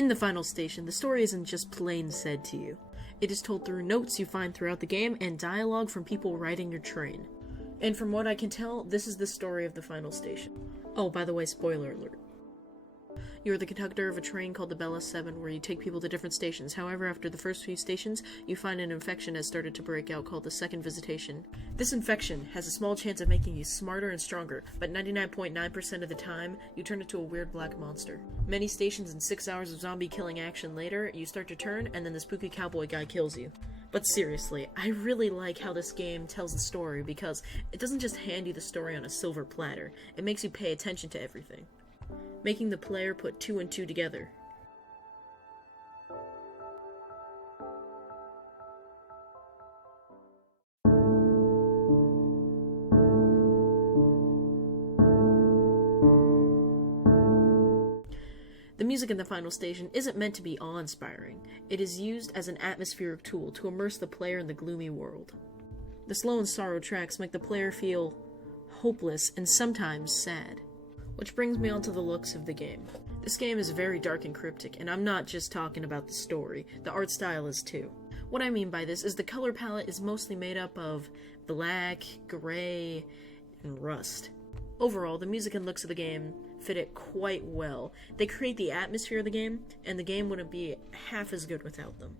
In the final station, the story isn't just plain said to you. It is told through notes you find throughout the game and dialogue from people riding your train. And from what I can tell, this is the story of the final station. Oh, by the way, spoiler alert. You are the conductor of a train called the Bella 7 where you take people to different stations. However, after the first few stations, you find an infection has started to break out called the second visitation. This infection has a small chance of making you smarter and stronger, but 99.9% of the time, you turn into a weird black monster. Many stations and 6 hours of zombie killing action later, you start to turn and then the spooky cowboy guy kills you. But seriously, I really like how this game tells the story because it doesn't just hand you the story on a silver platter, it makes you pay attention to everything, making the player put 2 and 2 together. The music in the final station isn't meant to be awe-inspiring. It is used as an atmospheric tool to immerse the player in the gloomy world. The slow and sorrow tracks make the player feel hopeless and sometimes sad. Which brings me on to the looks of the game. This game is very dark and cryptic, and I'm not just talking about the story, the art style is too. What I mean by this is the color palette is mostly made up of black, gray, and rust. Overall, the music and looks of the game fit it quite well. They create the atmosphere of the game, and the game wouldn't be half as good without them.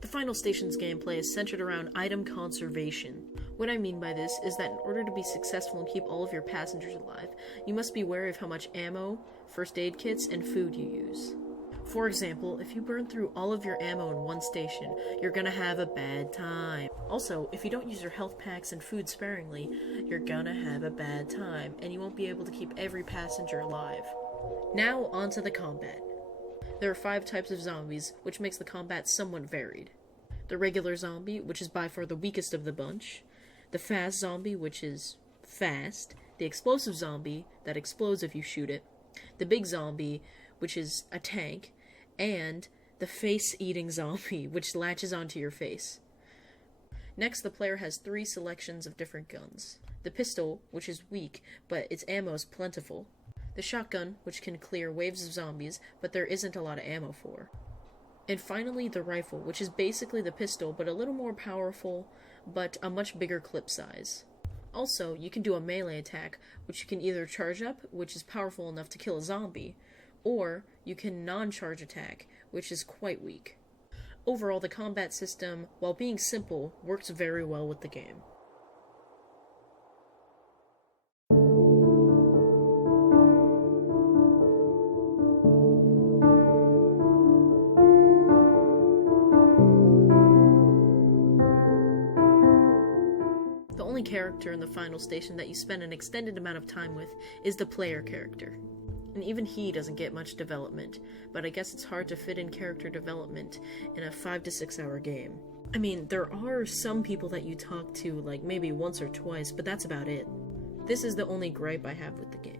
The Final Station's gameplay is centered around item conservation. What I mean by this is that in order to be successful and keep all of your passengers alive, you must be wary of how much ammo, first aid kits, and food you use. For example, if you burn through all of your ammo in one station, you're gonna have a bad time. Also, if you don't use your health packs and food sparingly, you're gonna have a bad time, and you won't be able to keep every passenger alive. Now, on to the combat. There are 5 types of zombies, which makes the combat somewhat varied. The regular zombie, which is by far the weakest of the bunch. The fast zombie, which is fast. The explosive zombie, that explodes if you shoot it. The big zombie, which is a tank. And the face-eating zombie, which latches onto your face. Next, the player has 3 selections of different guns. The pistol, which is weak, but its ammo is plentiful. The shotgun, which can clear waves of zombies, but there isn't a lot of ammo for. And finally, the rifle, which is basically the pistol, but a little more powerful, but a much bigger clip size. Also, you can do a melee attack, which you can either charge up, which is powerful enough to kill a zombie, or you can non-charge attack, which is quite weak. Overall, the combat system, while being simple, works very well with the game. The only character in the final station that you spend an extended amount of time with is the player character. And even he doesn't get much development, but I guess it's hard to fit in character development in a 5 to 6 hour game. I mean, there are some people that you talk to, like maybe once or twice, but that's about it. This is the only gripe I have with the game.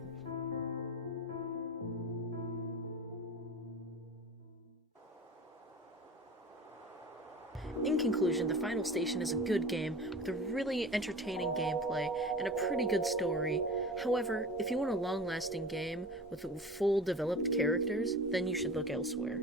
In conclusion, the Final Station is a good game with a really entertaining gameplay and a pretty good story. However, if you want a long-lasting game with full developed characters, then you should look elsewhere.